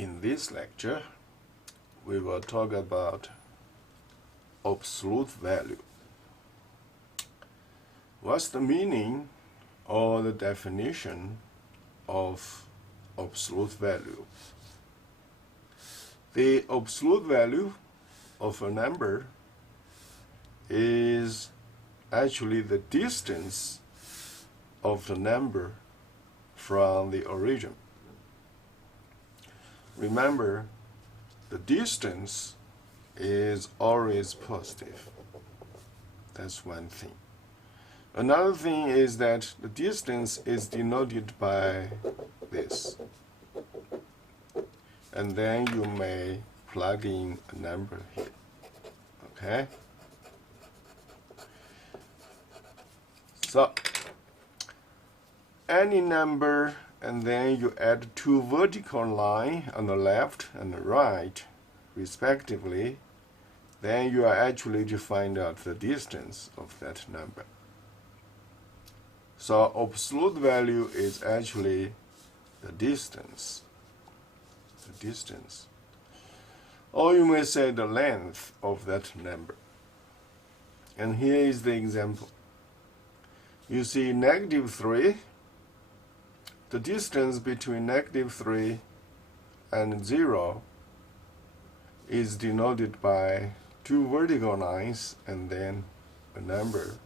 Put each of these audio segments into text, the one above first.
In this lecture, we will talk about absolute value. What's the meaning or the definition of absolute value? The absolute value of a number is actually the distance of the number from the origin. Remember, the distance is always positive. That's one thing. Another thing is that the distance is denoted by this. And then you may plug in a number here. Okay? So, any number, and then you add two vertical lines on the left and the right, respectively, then you are actually to find out the distance of that number. So absolute value is actually the distance. The distance. Or you may say the length of that number. And here is the example. You see -3. The distance between -3 and 0 is denoted by two vertical lines and then a number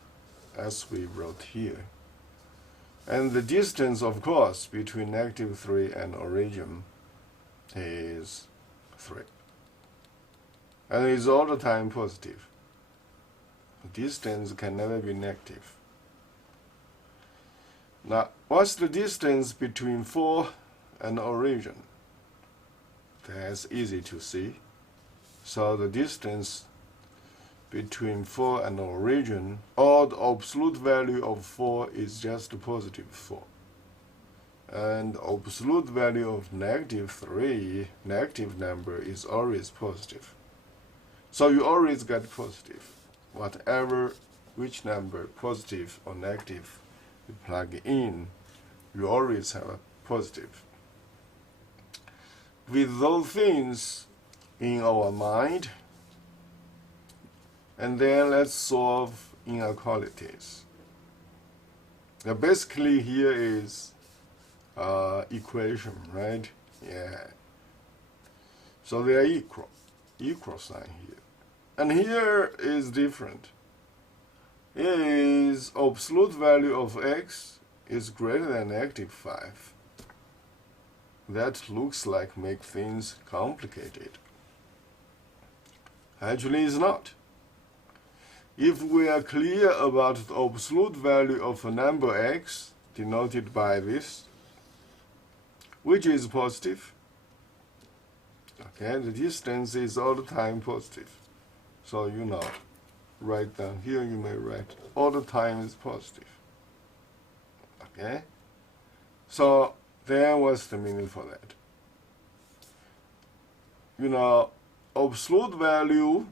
as we wrote here. And the distance, of course, between -3 and origin is 3. And it's all the time positive. The distance can never be negative. Now, what's the distance between 4 and origin? That's easy to see. So the distance between 4 and origin, or the absolute value of 4 is just positive 4. And the absolute value of -3, negative number, is always positive. So you always get positive. Whatever, which number, positive or negative, you plug in, you always have a positive. With those things in our mind, and then let's solve inequalities. Now basically here is equation, right? Yeah. So they are equal sign here. And here is different. Here is absolute value of x is greater than -5. That looks like make things complicated. Actually, it's not. If we are clear about the absolute value of a number x, denoted by this, which is positive, okay, the distance is all the time positive. So you know, write down here, you may write all the time is positive. Okay? So then what's the meaning for that? You know, absolute value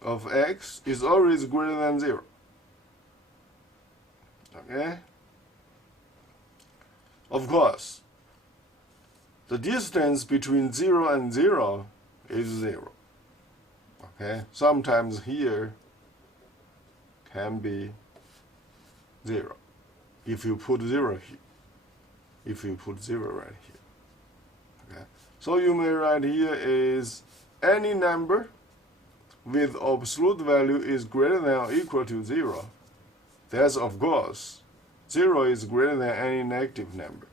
of x is always greater than 0. Okay? Of course, the distance between 0 and 0 is 0. Okay? Sometimes here can be 0 if you put 0 here. If you put 0 right here. Okay? So you may write here is any number with absolute value is greater than or equal to 0. That's, of course, 0 is greater than any negative number.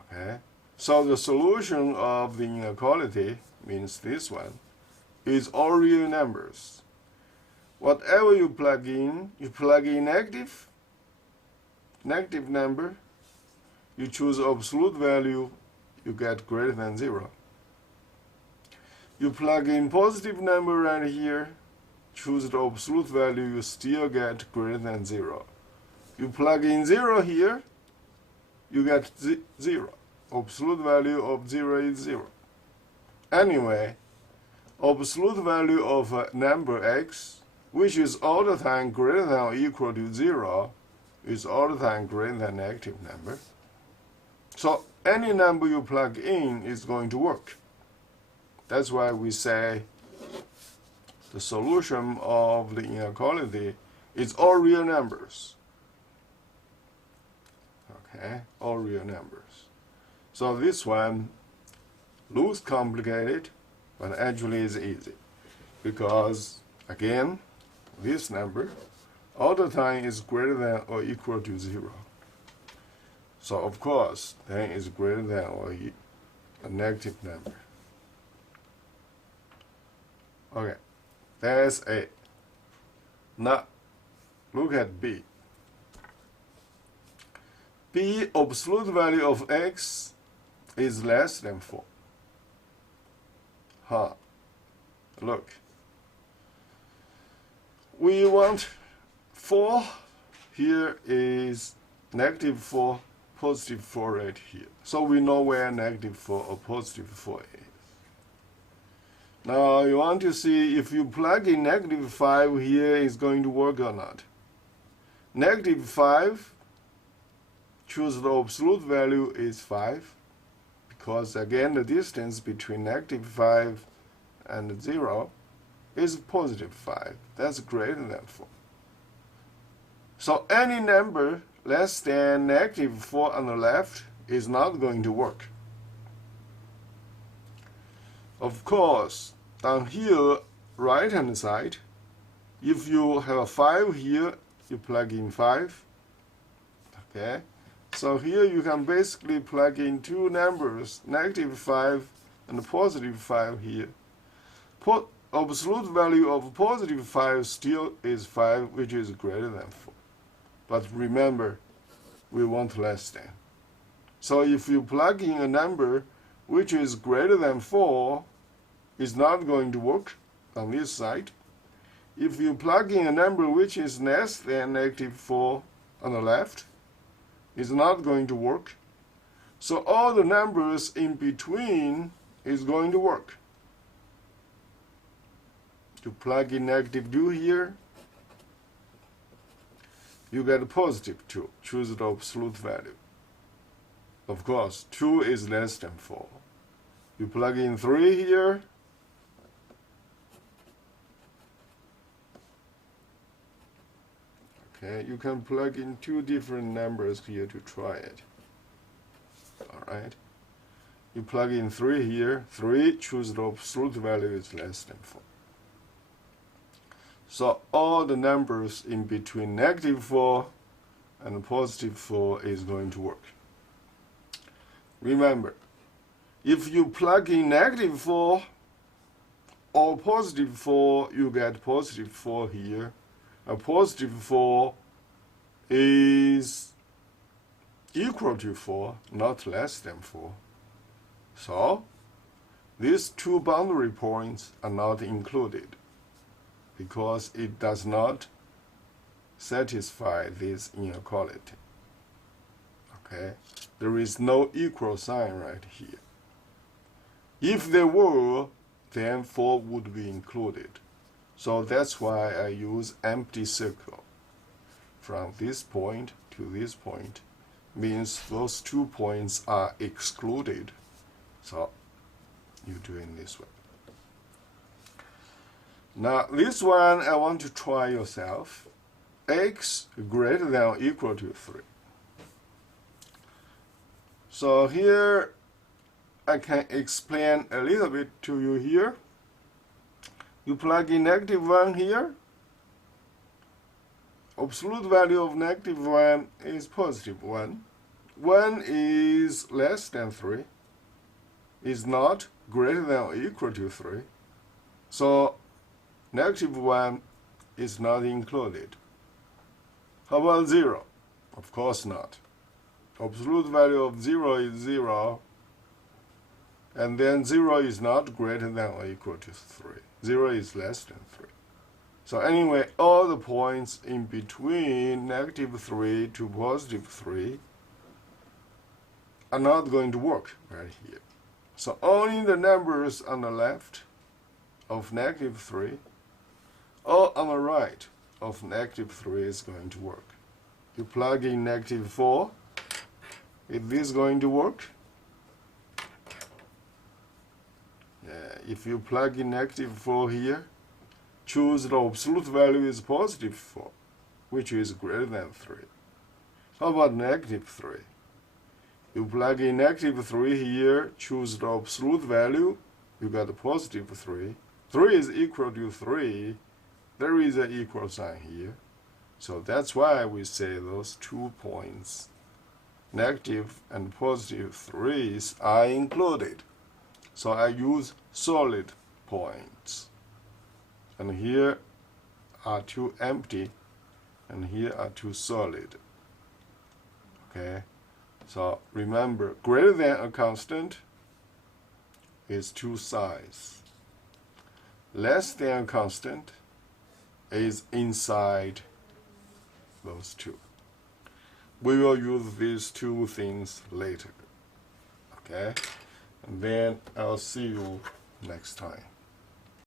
Okay? So the solution of the inequality means this one is all real numbers. Whatever you plug in negative number, you choose absolute value, you get greater than 0. You plug in positive number right here, choose the absolute value, you still get greater than 0. You plug in 0 here, you get 0. Absolute value of 0 is 0. Anyway, absolute value of a number x, which is all the time greater than or equal to 0, is all the time greater than negative number. So any number you plug in is going to work. That's why we say the solution of the inequality is all real numbers. Okay, all real numbers. So this one looks complicated, but actually is easy. Because, again, this number all the time is greater than or equal to 0. So, of course, 10 is greater than or a negative number. Okay, that's A. Now, look at B. B, absolute value of x is less than 4. Look. We want 4, here is negative 4, positive 4 right here. So we know where negative 4 or positive 4 is. Now you want to see if you plug in negative 5 here is going to work or not. Negative 5, choose the absolute value is 5, because again the distance between negative 5 and 0 is positive 5. That's greater than 4. So any number less than negative 4 on the left is not going to work. Of course, down here, right hand side, if you have a 5 here, you plug in 5. Okay? So here you can basically plug in two numbers, negative 5 and positive 5 here. Absolute value of positive 5 still is 5, which is greater than 4. But remember, we want less than. So if you plug in a number which is greater than 4, it's not going to work on this side. If you plug in a number which is less than negative 4 on the left, it's not going to work. So all the numbers in between is going to work. To plug in negative 2 here, you get positive 2. Choose the absolute value. Of course, 2 is less than 4. You plug in 3 here, okay, you can plug in two different numbers here to try it. Alright. You plug in 3 here, 3, choose the absolute value is less than 4. So all the numbers in between negative 4 and positive 4 is going to work. Remember, if you plug in negative 4 or positive 4, you get positive 4 here. A positive 4 is equal to 4, not less than 4. So these two boundary points are not included, because it does not satisfy this inequality. Okay? There is no equal sign right here. If there were, then 4 would be included. So that's why I use empty circle. From this point to this point means those 2 points are excluded. So you do it this way. Now this one I want to try yourself. X greater than or equal to 3. So here I can explain a little bit to you here. You plug in negative 1 here. Absolute value of negative 1 is positive 1. 1 is less than 3. Is not greater than or equal to 3. So negative 1 is not included. How about 0? Of course not. Absolute value of 0 is 0. And then 0 is not greater than or equal to 3. 0 is less than 3. So anyway, all the points in between negative 3 to positive 3 are not going to work right here. So only the numbers on the left of negative 3 or on the right of negative 3 is going to work. You plug in negative 4. Is this going to work? if you plug in negative 4 here, choose the absolute value is positive 4, which is greater than 3. How about negative 3? You plug in negative 3 here, choose the absolute value, you got a positive 3. 3 is equal to 3. There is an equal sign here. So that's why we say those 2 points, negative and positive 3's, are included. So I use solid points. And here are 2 empty, and here are 2 solid. Okay? So remember, greater than a constant is 2 sides. Less than a constant is inside those 2. We will use these 2 things later. Okay? And then I'll see you next time.